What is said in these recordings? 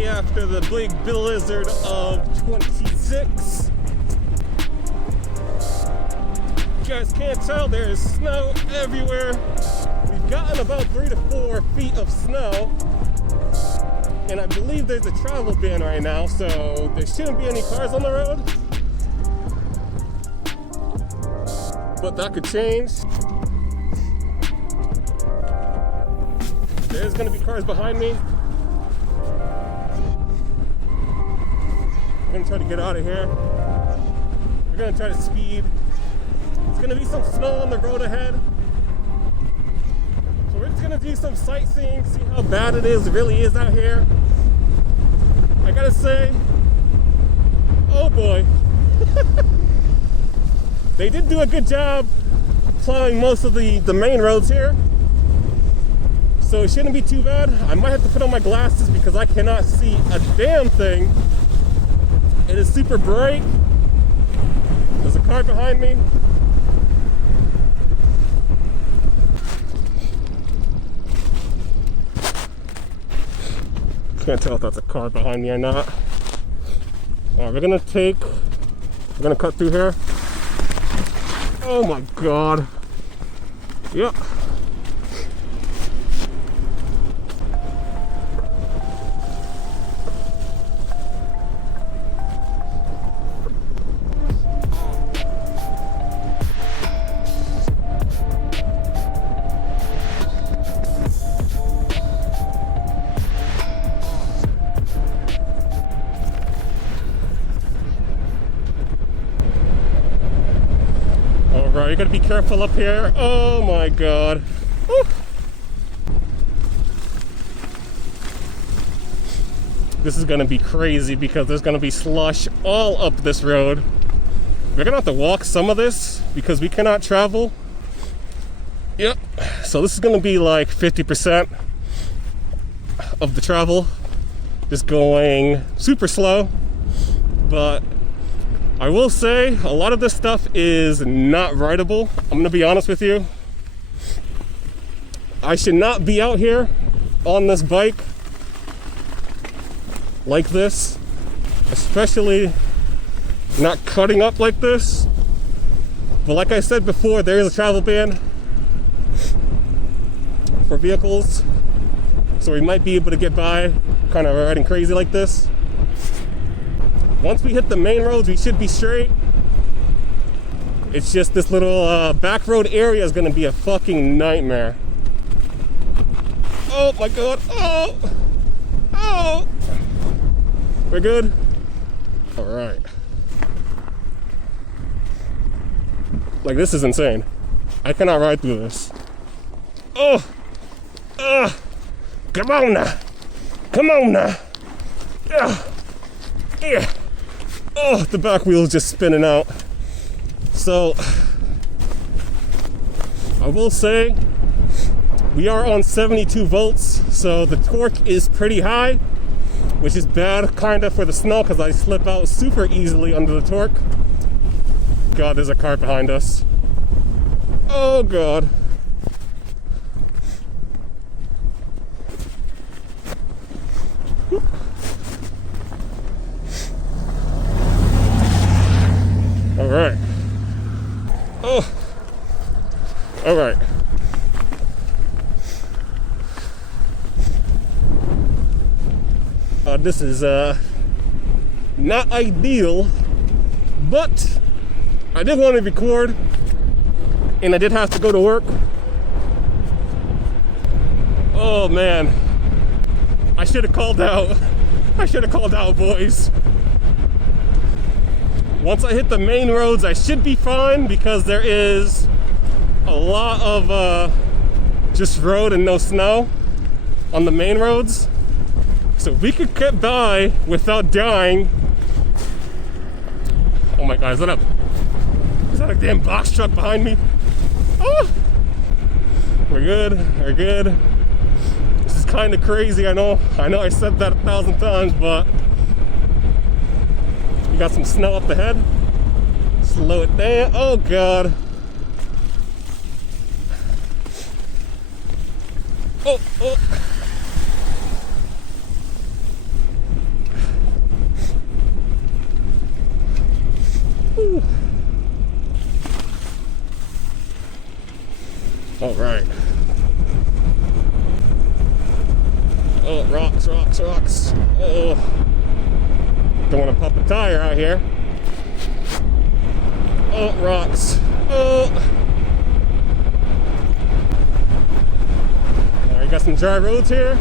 day after the big blizzard of 26. You guys can't tell, there is snow everywhere. We've gotten about 3 to 4 feet of snow. And I believe there's a travel ban right now, so there shouldn't be any cars on the road. But that could change. There's gonna be cars behind me. We're gonna try to get out of here. We're gonna try to speed. There's gonna be some snow on the road ahead. So we're just gonna do some sightseeing, see how bad it really is out here. I gotta say, oh boy. They did do a good job plowing most of the main roads here. So it shouldn't be too bad. I might have to put on my glasses because I cannot see a damn thing. It is super bright. There's a car behind me. Can't tell if that's a car behind me or not. Alright, we're gonna cut through here. Oh my god. Yep. You gotta be careful up here. Oh my god. Woo. This is gonna be crazy because there's gonna be slush all up this road. We're gonna have to walk some of this because we cannot travel. Yep. So this is gonna be like 50% of the travel. Just going super slow. But I will say, a lot of this stuff is not rideable. I'm gonna be honest with you. I should not be out here on this bike like this, especially not cutting up like this. But like I said before, there is a travel ban for vehicles, so we might be able to get by kind of riding crazy like this. Once we hit the main roads, we should be straight. It's just this little back road area is gonna be a fucking nightmare. Oh my god, oh! Oh! We're good? All right. Like, this is insane. I cannot ride through this. Oh! Come on now! Come on now! Yeah! Oh, the back wheel is just spinning out. So, I will say, we are on 72 volts, so the torque is pretty high, which is bad kind of for the snow because I slip out super easily under the torque. God, there's a car behind us. Oh god. All right. Oh. All right. This is not ideal, but I did want to record, and I did have to go to work. Oh man, I should have called out. I should have called out, boys. Once I hit the main roads, I should be fine because there is a lot of just road and no snow on the main roads. So we could get by without dying. Oh my god, is that a damn box truck behind me? Oh! We're good, we're good. This is kind of crazy, I know I said that 1,000 times, but we got some snow up ahead. Slow it down, oh god. Oh. All right. Oh, rocks, rocks, rocks. Oh, don't want to pop a tire out here. Oh, rocks. Oh. All right, got some dry roads here.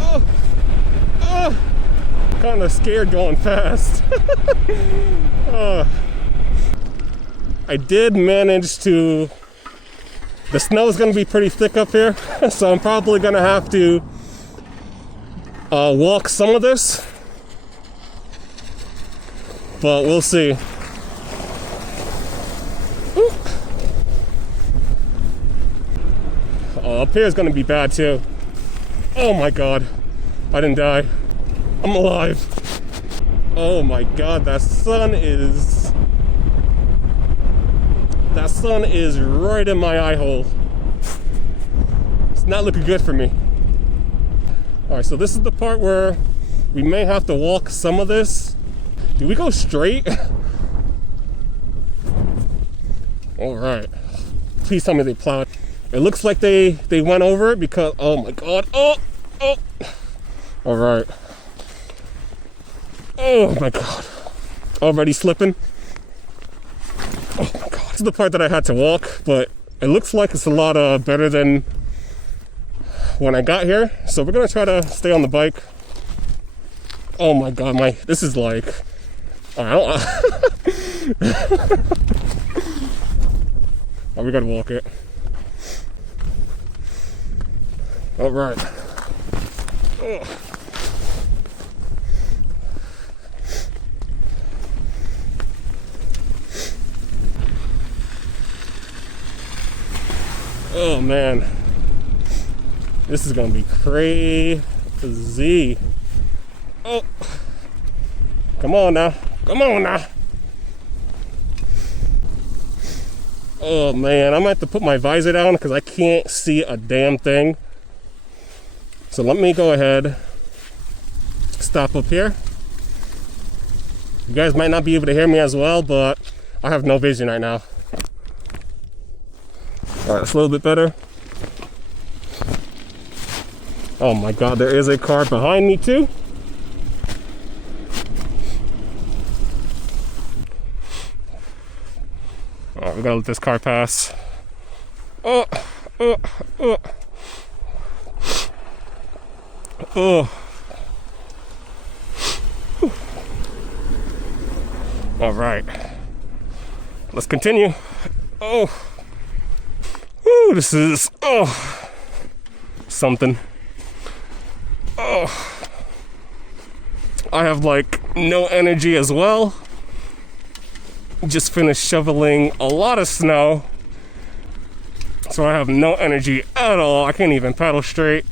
Oh, oh. Kind of scared going fast. I did manage to. The snow is going to be pretty thick up here, so I'm probably going to have to walk some of this, but we'll see. Ooh. Oh, up here is going to be bad too. Oh my god, I didn't die. I'm alive. Oh my god, that sun is right in my eye hole. It's not looking good for me. All right, so this is the part where we may have to walk some of this. Do we go straight? All right. Please tell me they plowed. It looks like they went over it because, oh my god. Oh. All right. Oh my god. Already slipping. Oh my god. This is the part that I had to walk, but it looks like it's a lot better than when I got here. So we're gonna try to stay on the bike. Oh my god, this is like, I don't oh, we gotta walk it. All right. Oh. Oh man, this is gonna be crazy. Oh, come on now, come on now. Oh man, I might have to put my visor down because I can't see a damn thing. So let me go ahead, stop up here. You guys might not be able to hear me as well, but I have no vision right now. All right, that's a little bit better. Oh my god, there is a car behind me too. All right, we gotta let this car pass. Oh. All right, let's continue. Oh. Woo, this is, something. Oh, I have like no energy as well. Just finished shoveling a lot of snow, so I have no energy at all. I can't even pedal straight.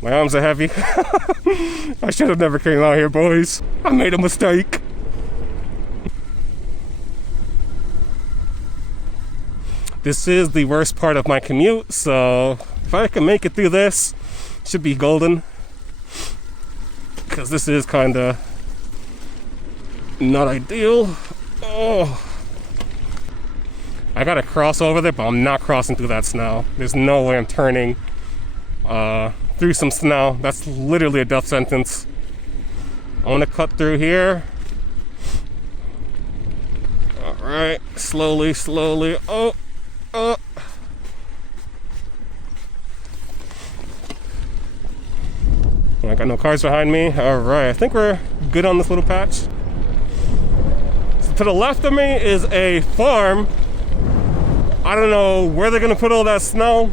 My arms are heavy. I should have never came out here, boys. I made a mistake. This is the worst part of my commute, so if I can make it through this, should be golden. Because this is kind of not ideal. Oh, I gotta cross over there, but I'm not crossing through that snow. There's no way I'm turning through some snow. That's literally a death sentence. I want to cut through here. All right, slowly. Oh. I got no cars behind me. All right, I think we're good on this little patch. So to the left of me is a farm. I don't know where they're gonna put all that snow.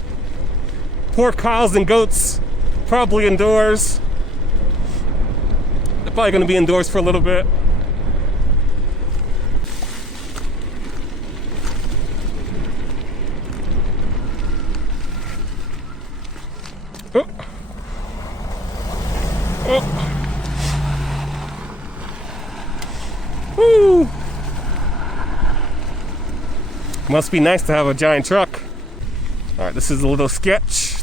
Poor cows and goats, probably indoors. They're probably gonna be indoors for a little bit. Woo! Must be nice to have a giant truck. All right, this is a little sketch.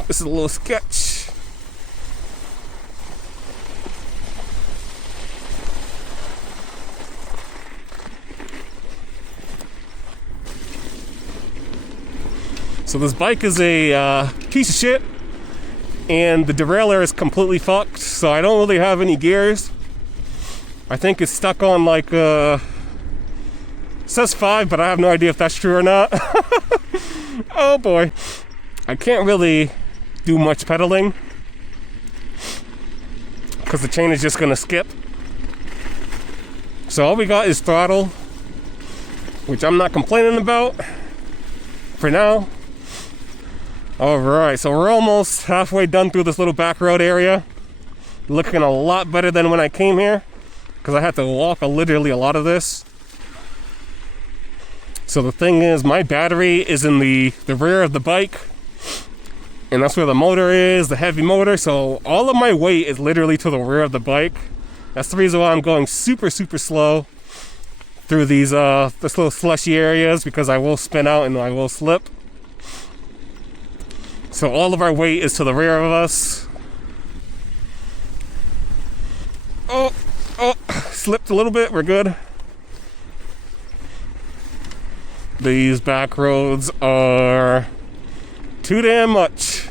So this bike is a piece of shit, and the derailleur is completely fucked, so I don't really have any gears. I think it's stuck on like it says 5, but I have no idea if that's true or not. Oh boy, I can't really do much pedaling because the chain is just gonna skip. So all we got is throttle, which I'm not complaining about for now. All right, so we're almost halfway done through this little back road area. Looking a lot better than when I came here, because I had to walk literally a lot of this. So the thing is, my battery is in the rear of the bike, and that's where the motor is, the heavy motor. So all of my weight is literally to the rear of the bike. That's the reason why I'm going super slow through these this little slushy areas, because I will spin out and I will slip. So all of our weight is to the rear of us. Oh, slipped a little bit, we're good. These back roads are too damn much.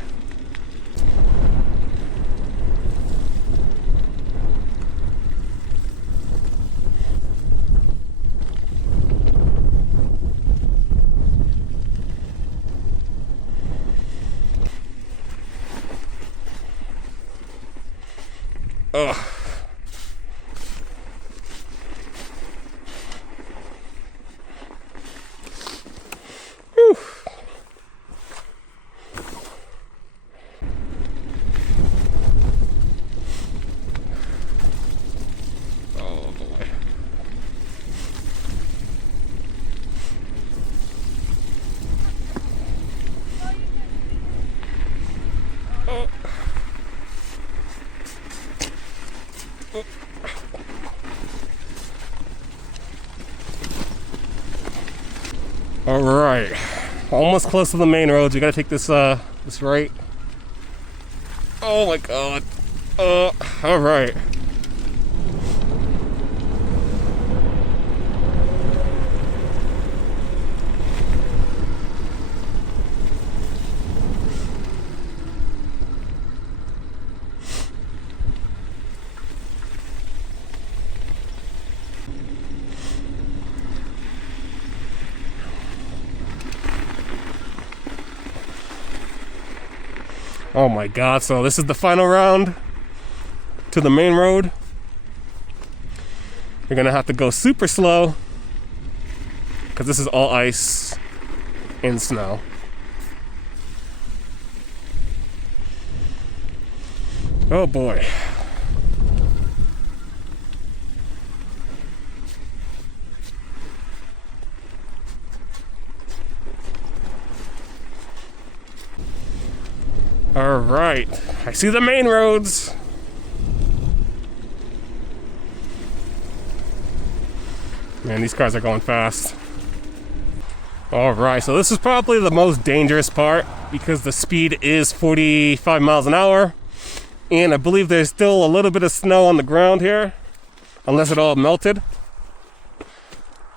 Ugh. Whew. Oh boy. Oh. All right, almost close to the main roads. You gotta take this this right. Oh my god. All right. Oh my god, so this is the final round to the main road. You're gonna have to go super slow because this is all ice and snow. Oh boy. All right, I see the main roads. Man, these cars are going fast. All right, so this is probably the most dangerous part because the speed is 45 miles an hour. And I believe there's still a little bit of snow on the ground here, unless it all melted.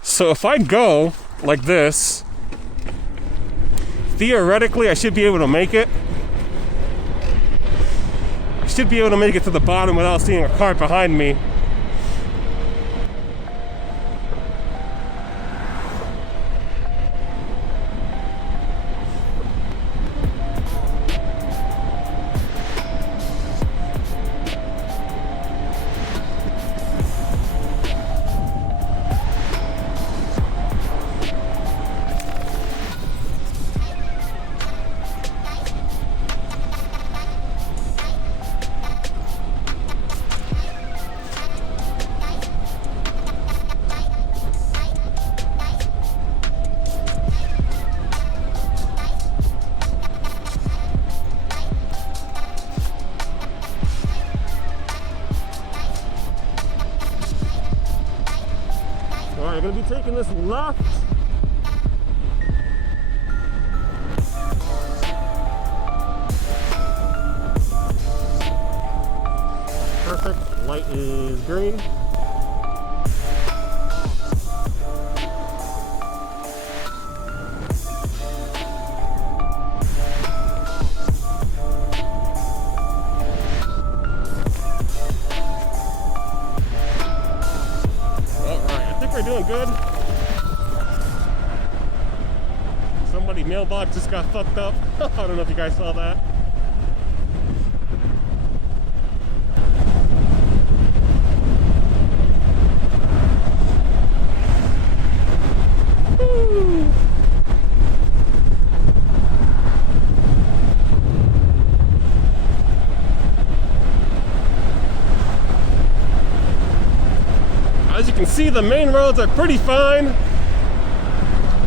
So if I go like this, theoretically I should be able to make it. Should be able to make it to the bottom without seeing a car behind me. Alright, I'm gonna be taking this left. Perfect, light is green. we're doing good. Somebody's mailbox just got fucked up. I don't know if you guys saw that. Woo. As you can see, the main roads are pretty fine.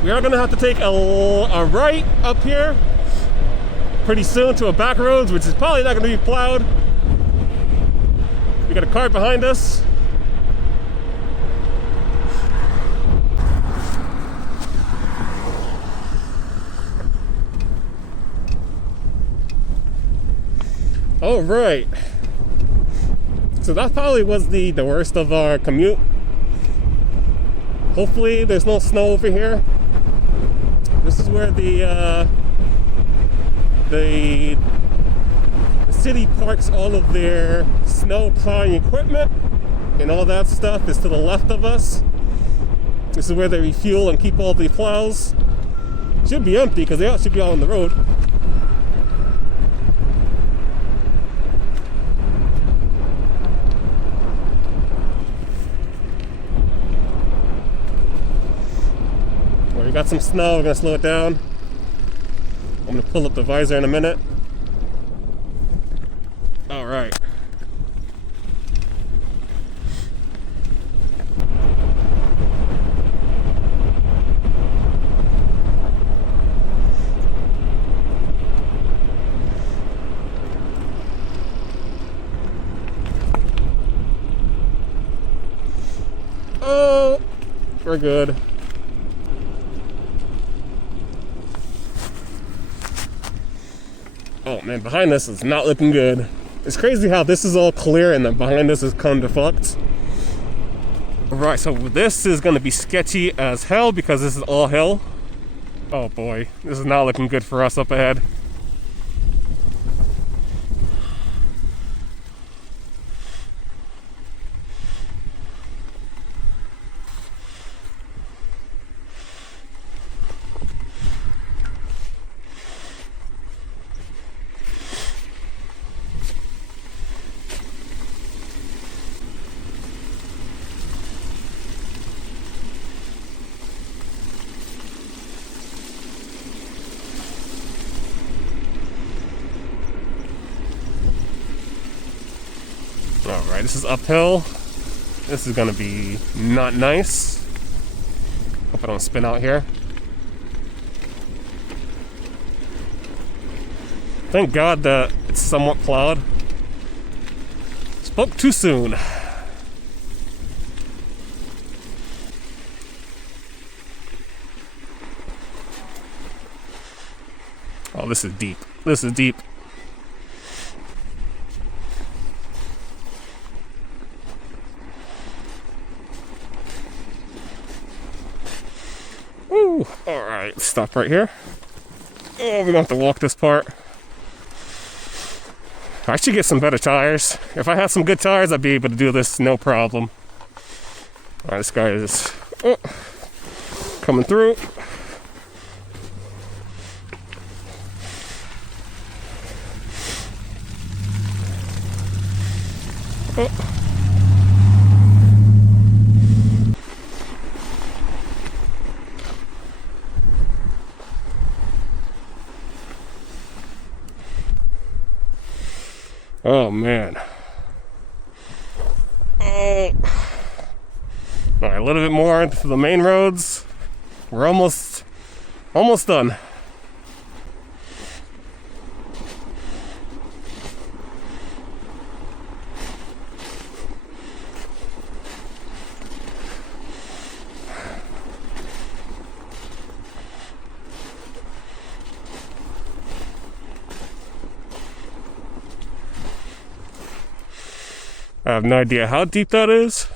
We are gonna have to take a right up here pretty soon to a back roads, which is probably not gonna be plowed. We got a car behind us. All right. So that probably was the worst of our commute. Hopefully there's no snow over here. This is where the city parks all of their snow plowing equipment and all that stuff is to the left of us. This is where they refuel and keep all the plows. Should be empty because they all should be out on the road. We got some snow, we're gonna slow it down. I'm gonna pull up the visor in a minute. All right. Oh, we're good. Oh man, behind us is not looking good. It's crazy how this is all clear and then behind us is kind of fucked. Right, so this is gonna be sketchy as hell because this is all hill. Oh boy, this is not looking good for us up ahead. Alright, this is uphill. This is gonna be not nice. Hope I don't spin out here. Thank God that it's somewhat plowed. Spoke too soon. Oh, this is deep. This is deep. Ooh, all right, stop right here. Oh, we're gonna have to walk this part. I should get some better tires. If I had some good tires, I'd be able to do this no problem. All right, this guy is coming through. Oh. Oh man. Oh. All right, a little bit more into the main roads. We're almost done. I have no idea how deep that is.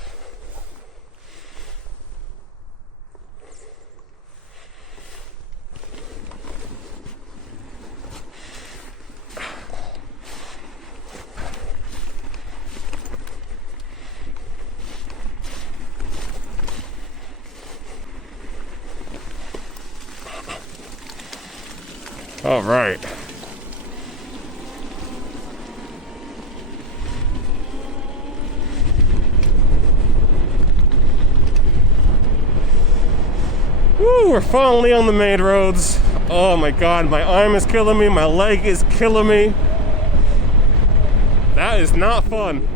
All right. Woo, we're finally on the main roads. Oh my God, my arm is killing me, my leg is killing me. That is not fun.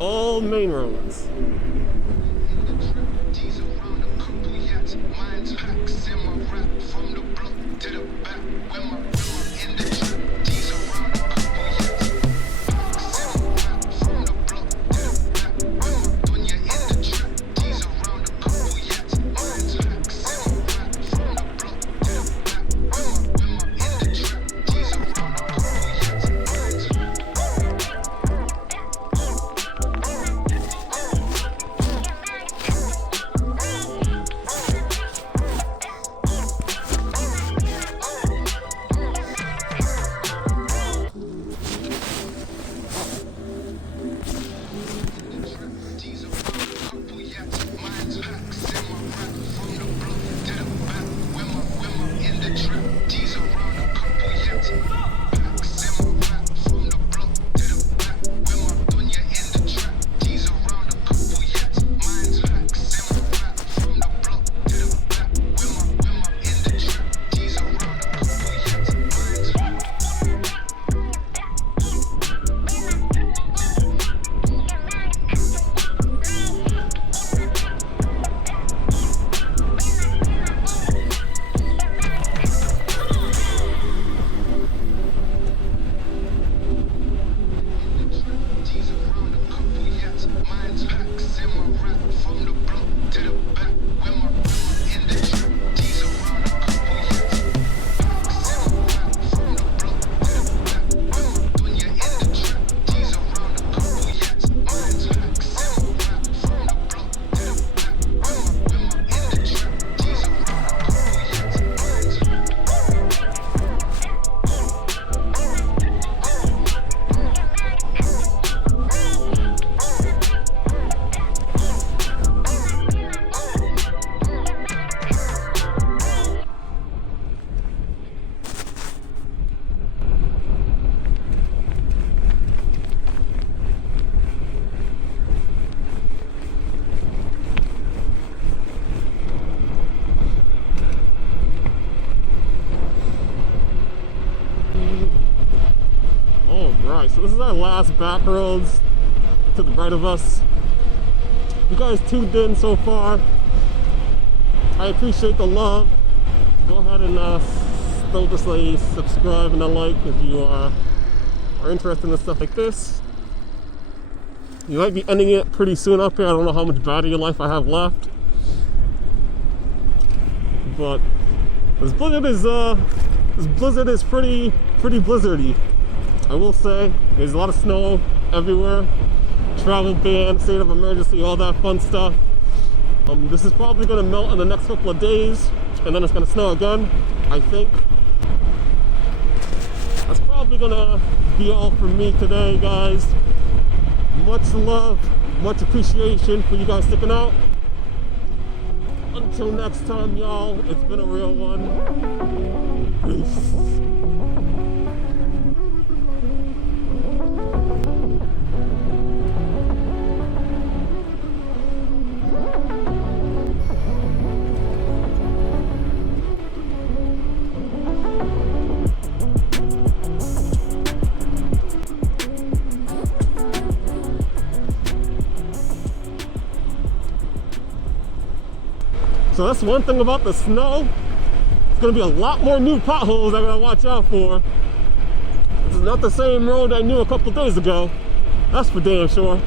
All main roads. Alright, so this is our last back roads to the right of us. You guys tuned in so far. I appreciate the love. Go ahead and still just subscribe and a like if you are interested in stuff like this. You might be ending it pretty soon up here. I don't know how much battery life I have left. But this blizzard is pretty blizzardy. I will say, there's a lot of snow everywhere. Travel ban, state of emergency, all that fun stuff. This is probably going to melt in the next couple of days, and then it's going to snow again, I think. That's probably going to be all for me today, guys. Much love, much appreciation for you guys sticking out. Until next time, y'all, it's been a real one. Peace. So that's one thing about the snow. It's gonna be a lot more new potholes I gotta watch out for. This is not the same road I knew a couple days ago. That's for damn sure.